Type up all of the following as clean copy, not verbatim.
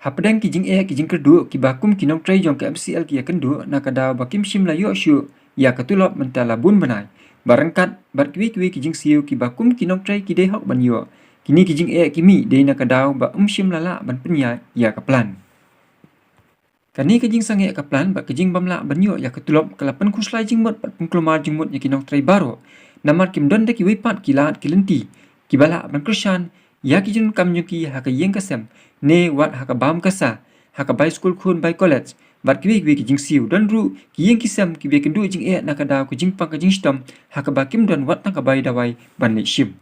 Hapadang kijing kijing kerdu ki bakum kinong tray jong ke MCL ki yakendu nakada bakim shim la yo shu ya katulop mentala bun banai. Barangkat bar kiwi kijing siu ki bakum kinong tray ki dehok ban yo. Kini kijing kimi de nakadau ba shim lala ban penya ya kaplan. Kani kijing sange kaplan ba kijing bamla ban yo ya katulop kalapan kuslai jingmot pat pengkelomar jingmot ya kinong tray baro. Namar kim don de ki wipat kilat kilenti ki bala ban krishan ya kijing kam nyuki haka yeng kasem ne wat haka bam kasa haka bai school khun bai college bat kiwi ki jing siu don ru ki yeng kisam ki be kendu jing nakada ku jing pang ka jing stom haka bakim don wat naka bai dawai ban le shim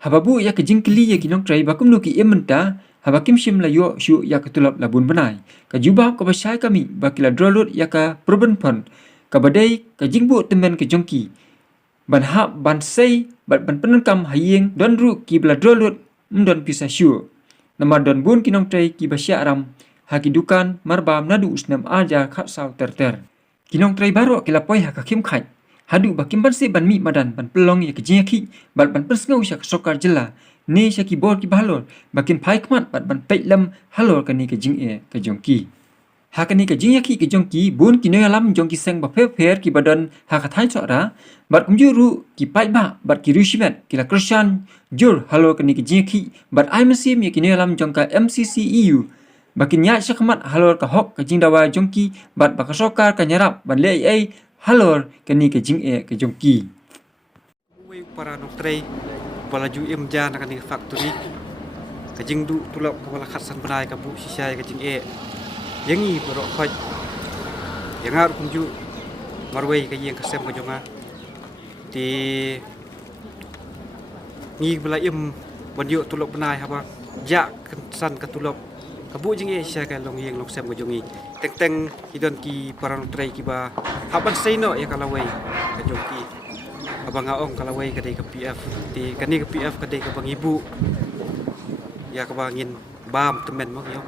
hababu ya ki jing kli ya kinong trai bakum nu ki ementa habakim shim la yo shu ya katulap labun banai ka jubah ka basai kami bakila drolut ya ka proben pon ka badai ka jingbu temen ke jongki ban hap ban sei bat ban penenkam hayeng don ru ki bla drolut mdon pisa shu nama don bun kinong tray ki basya aram haki dukan marbam nadu usnam aja khat saw ter kinong tray baro kilapoi haka kim khai hadu bakim ban se ban mi madan ban pelong ya kijia ki bat ban persngau syak sokar jela ne syaki bor ki balor bakin pai kmat bat ban peilam halor kani ke jing ke jongki hakani ke jing ki ke jongki bun ki noyalam jongki seng ba pher ki badan haka thai chora bat kumjuru ki pai ba bat ki rushimet kila krishan jur halo kani ki jiki bat ai mesim ya kini alam jongka MCC EU bakin nya syakmat halor ka hok ka jingdawa jongki bat bakasokar ka nyarap ban le ai halor kani ke jing ke jongki para noktray balaju imja na kani factory ka jingdu tulap ka wala khatsan banai ka bu sisay ka jing yangi bro khoj yangar kumju marway ka yeng kasem ka jonga ti ngi bela im banyu tulok benai haba ja san ka tulok kabu jing sia ka long yeng long sem ko jongi teng idon ki paran trai ki ba haban seino ya kalawai ka jongki abang aong kalawai ka dei ka PF ti kani ka PF ka dei ka bang ibu ya ka bangin bam temen mo yo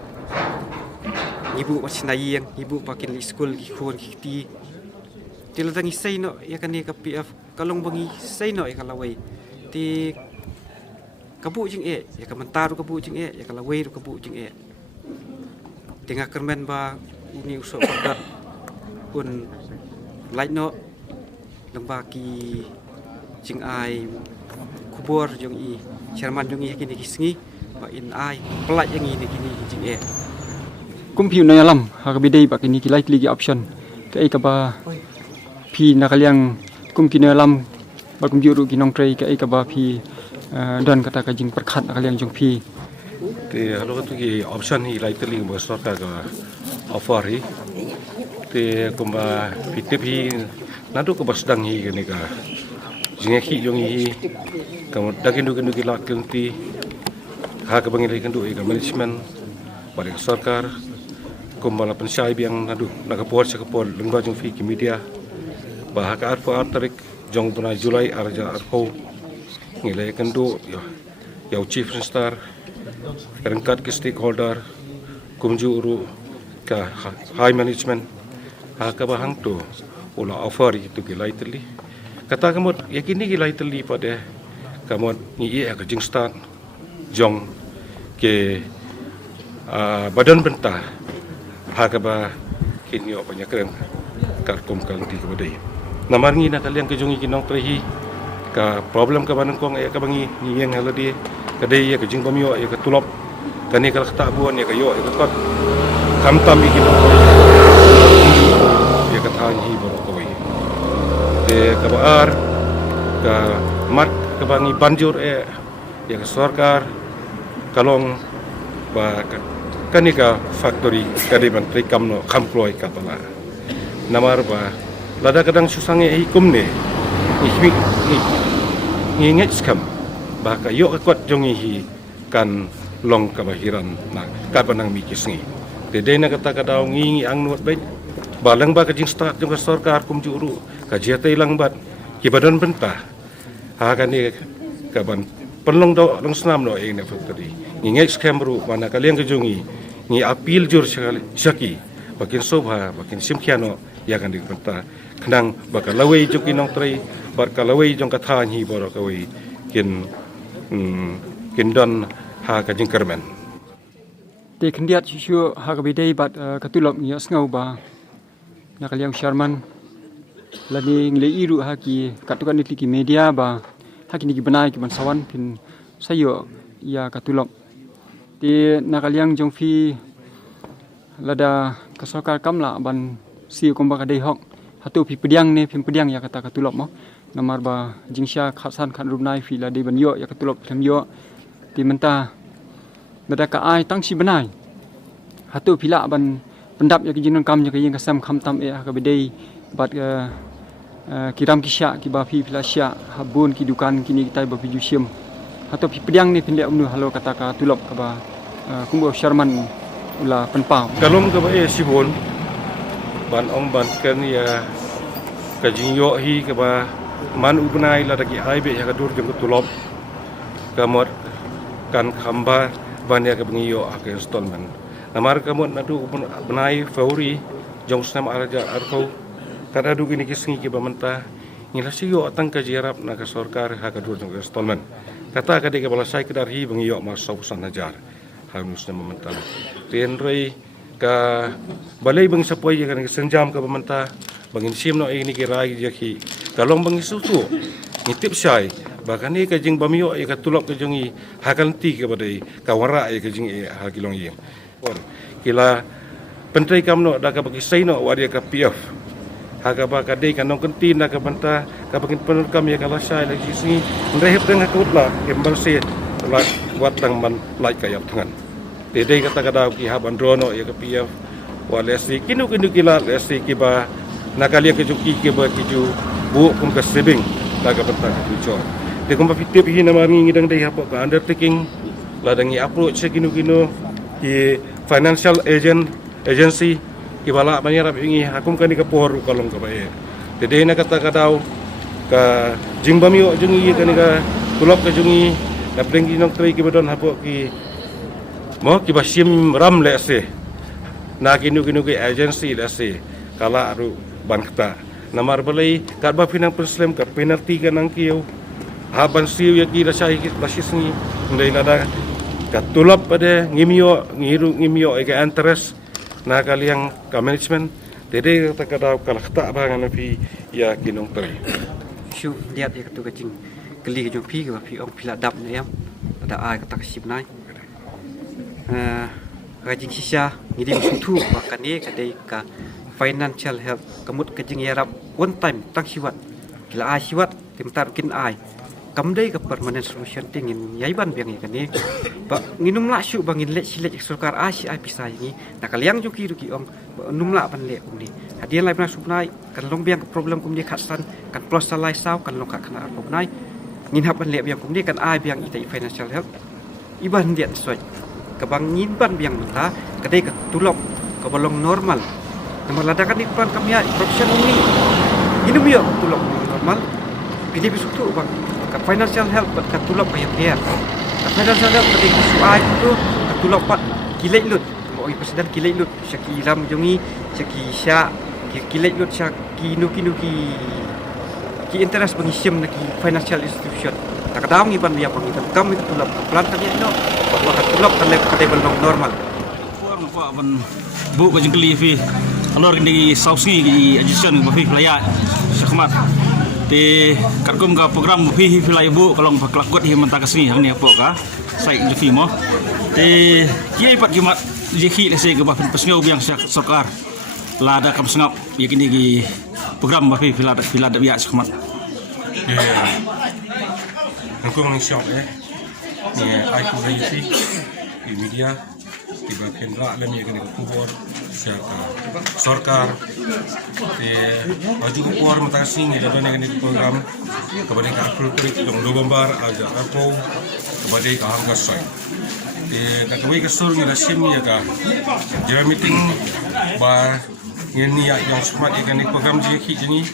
ibu pasinai yang ibu pakin li school ki khon ki ti latang seino ya kani ka PF kalong bangi seino ya kalawai ti kabu jing ya kamentaru kabu jing ya kalawai ru kabu jing tengah kermen ba uni usok padat un light no lembaki jing ai kubur jong i chairman jong i kini kisngi ba in ai pelat yang ini kini jing kumpiu na alam haka bidai ba kini ki likely ki option kai ka ba phi nakaliang kumkina alam ba kumjuru kinong tray kai ka ba phi dan kata kajing perkhat kalian jong pi te halo tu ki option hi lai teling ba sarkar ka offer hi te kumba pitip hi nadu ko basdang hi ni ka jinga ki jong hi kam dakin du ki lat kenti ha ka bangil kan du ka management ba sarkar kumba la pensai biang nadu nakapor sakapor lengba jong fi ki media ba ka arfo artarik jong tuna Julai arja arfo ngilai kendu ya chief minister rengkat ke stakeholder kumju uru ka high management ha ka bahang tu ula offer itu gilai teli kata kamot yakini gilai teli pada kamot ni ka jingstan jong ke badan bentah ha ka ba kinyo panyakrem kartum kang di kedai namar ngi na kalian ke jongi kinong trehi ka problem ka banang kong ka bangi ngiyeng haladi kadai ya ka jing pamyo ya ka tulop kani ka khata buan ya ka yo ya ka kot kam tam bi kilo ya ka than hi boro ko wi te ka baar ka mat ka bangi banjur ya ka sarkar kalong ba kani ka factory kadai ban tri kam no khamploy ka pala namar ba lada kadang susange hikum ne nginget skam baka yo kuat jongi hi kan long kabahiran na kapanang mikisngi dede na kata kadaw ngingi ang nuat baik balang ba kajing start jong sarkar kumjuru kajete lang bat kibadan bentah ha kan ni kaban penlong do long snam no ing na factory nginget skam ru mana kalian kejongi ngi apil jur syaki bakin sobha bakin simkhiano ya kan dibentah kenang baka lawai jong kinong trai bar kalawai jong katha hi boro kawai kin don ha ka jing kermen te kendiat syu ha ka bidai bat katulop ni asngau ba nakaliang Sharman lani ngle iru ha ki katukan nitli ki media ba ha ki ni benai ki bansawan pin sayo ya katulop te nakaliang jongfi lada kasokar kamla ban si komba kadai hok hatu pi pediang ne pin pediang ya kata katulop mo namar ba jingsha khasan khan rumnai fi la de ban yo ya katulop tham yo ti menta lada ka ai tang si benai hatu pila ban pendap ya kijin kam ya kijin kasam kham tam e ka bedei bat kiram kisya ki ba fi pila sya habun ki dukan kini kita ba fi jusim hatu pi pediang ni pinde umnu halo kata ka tulop ka ba kumbo Sharman ula penpau kalom ka ba sibon ban ong ban kan ya ka jingyo hi ka ba man ubnai la dagi ai be ya ka dur jeng tulop kamot kan khamba ban ya ka bengiyo ka installment namar kamot nadu benai fauri jong sam araja arko kada du gini kisngi ki bamenta ngila siyo atang ka jirap na ka sarkar ha ka dur jeng installment kata ka de ka balasai kedar hi bengiyo ma 100 hajar harus na mamenta tenrei ka balai bang sapoi ya kan senjam ka bamenta bangin sim no ini kirai jaki kalong bang susu ngitip sai bahkan ni ka jing bamiyo ka tulok ka jongi hakan ti ka badai ka wara ka jing ha kilong yeng pon kila pentrai kamno da ka bagi saino wadia ka PF ha ka ba ka dei kanong kentin da ka banta ka bangin penur kam ya kala sai lagi sini ndrehep dengan ka utla embal se la watang man lai ka yap tangan dei kata kada ki haban drono ya ka PF walesi kinu kila lesi ki ba nakalia ke juki ke ba kiju bu kum ka saving da ka banta ka future de kum ba fitip hi na mari ngidang dei hapo ka undertaking ladangi approach kinu ki financial agency ki bala banyar ingi hakum kan ka por kalong ka bae de na kata kadau ka jingbamio jungi kan ka tulop ka jungi na prengi nong trei ki badon hapo ki mo ki basim ram le se na kinu ki agency le se kala aru ban kata namar balai kat ba pinang perslam ka penalty ka nang kiyo haban siu ya ki rasai ki basis ni ndai nada katulap pada ngimio ega interest na kaliang ka management dede kata kada kala khata bangan fi ya kinong trai syu lihat ya katu kacing keli jo pi ka pi ong pila dap ne yam ada ai kata kasip nai rajing sisa ngidim sutu bahkan ni kadai ka financial help kamut kacing yarap one time tang siwat kila ai siwat timtar kin ai kamdai ka permanent solution tingin yaiban biang ikan ni ba nginum la syu bangin le silek sarkar asi ai pisai ni nakaliang juki ruki ong num la ban le kumni hadian lai bna supnai kan long biang problem kumni khasan kan plus salai saw kan long ka kana kumnai ngin hab ban le biang kumni kan ai biang itai financial help iban dian soi ka bang ngin ban biang mata kadai ka tulok ka balong normal nomor ladakan iklan kami ya profession ni inum yo tulok normal pilih bisutu bang ka financial help bat ka tulok payah dia ka financial help ketik suai tu ka tulok pat kilek lut oi presiden kilek lut syaki ram jongi syaki sya kilek lut syaki nuki ki interest bengisim na ki financial institution tak daung iban biya pangitan kami tulok plan kami no bahwa ka tulok kan le ka belong normal Pak ban bu ka jengkeli fi alor di sausi di ajusan ba fi playa sakmat te karkum ka program fi filai bu kalong paklakut hi mentakasni hang ni apa ka sai de fi mo te kiai pat jumat jeki le se ka ba pesngau biang sarkar lada kam sengap yakin di program ba fi filada biak sakmat Aku mengisyak ni ai ku rei di media tiba kendra alam yang kena kubur sarkar aju kubur matasi ni dalam yang ini program kepada kalkulator yang November aja aku kepada kaham kasai nak kami kesur ni rasim ya ka jam meeting ba ni yang smart yang ini program je kini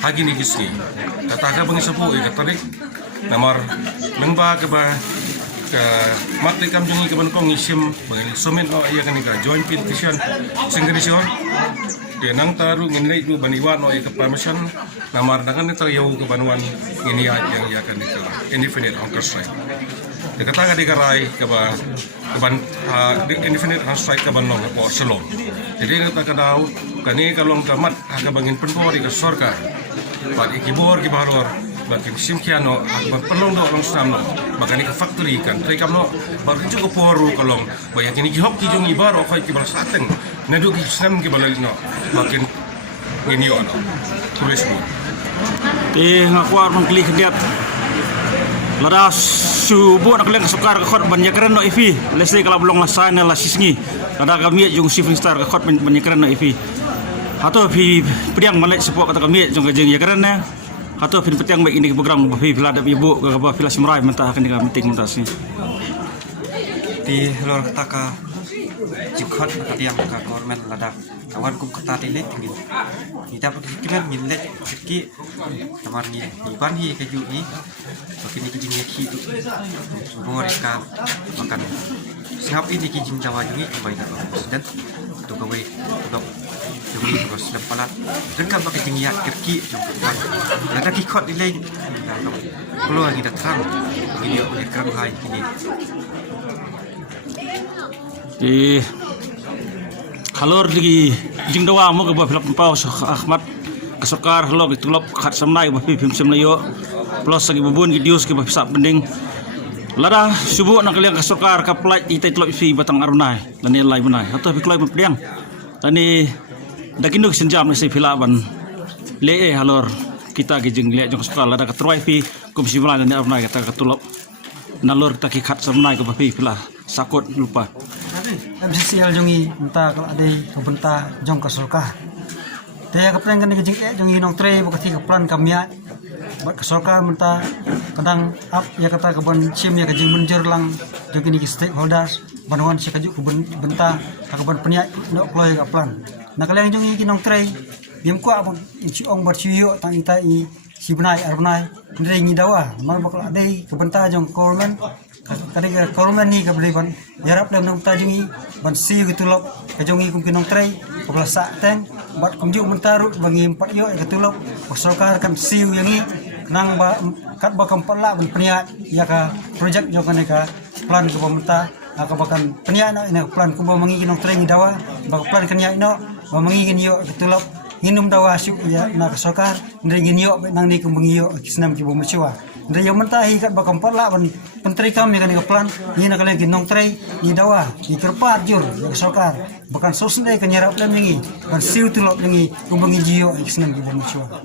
hagi ni kisi kata ka bang sapu tarik namar lengba ke ba mat rekam jungi ke bankong isim bagi summit no ia kan ka joint petition singrisyon de nang taru nginai du baniwan no ke permission namar nangan ni tayo ke banuan ngini yang ia kan ka indefinite hunger strike Dia kata ka dikarai kaban indefinite strike kaban long po selong. Jadi kata kadau kani kalong tamat kabangin penpori ke sorkar. Bad ikibor kibaror bakin simkiano kaban pelong do long samno. Makani ke factory kan trai kamno bakin juga poru kalong bayak ini gihok ki jong ibar o kai kibal sateng. Nadu ki sam kibalalino makin ini ono. Tulis mo. Ngakuar mengkli kediat lada subuh nak lihat sukar ke khot banyak keren no ifi lesai kalau belum lasana la sisngi ada kami jung shifting star ke khot banyak keren no ifi atau pi priang malek support kata kami jung kajeng ya keren na atau pin petiang baik ini program pi filada ibu ke apa filas merai mentah akan dikam penting mentas ni di lor taka jukhat katiang ka government lada kawan kum kata tile tinggi kita pikiran milet ki tamar ni iban hi ke ju ni bakini ki jing ki tu bor ka makan siap ini ki jing jawa jungi bai da presiden tu ka we tu jungi ko selam palat dan kan pakai jing ya ki jumpan lada ki khot ile keluar kita terang ini yo kerang hai ini halor lagi jing dawa mo ke filap pau Ahmad kesokar halor ditulap khat samnai ba film semnayo plus lagi bubun gidius ke bisa pending lada subuh nak liang kesokar kaplai ita tulap fi batang arunai dan nilai benai atau biklai mempriang tani dakinduk senjam ni filaban le halor kita gijing le jong sekal lada ketroi fi komisi bulan dan arunai kata ketulap nalor kita khat samnai ke ba fi filah sakut lupa MCCL jongi entah kalau ada kebentar jong ke solkah. Dia keplan kan dijing jongi nong tre bukati keplan kamia buat ke solkah mentah kadang up ya kata kebun sim ya kejing menjer lang jongi ni stakeholders bantuan si kaju kebun bentar kebun peniak nok kloy keplan. Nak kalian jongi nong tre diam kuat pun si ong berciyo tang ita i si benai arbnai ndai ni dawa man bakal ada kebentar jong kormen kadang kormen ni kabeliban yarap dalam nong tajungi ban siu getulop kajongi kumkinong tray kepala teng bat kumjuk mentarut bangi 4 yo getulop pasolkar kan siu yangi nang ba kat ba kampala ban peniat ya ka projek jo kan ka plan ke pemerintah ka bakan peniat na ina plan ku ba mangi kinong tray ni dawa ba plan kenya ino ba mangi kin yo getulop nginum dawa syuk ya na pasolkar ndai gin yo nang ni kumbangi yo kisnam ki bo meciwa ndai yo mentahi kat ba kampala ban menteri kami kan plan ni nak kalian ginong tray ni dawa ni kerpat jur yang sokar bukan sosne kan nyarap lem ni kan siu tulop ni kumbangi jio iksenam di bawah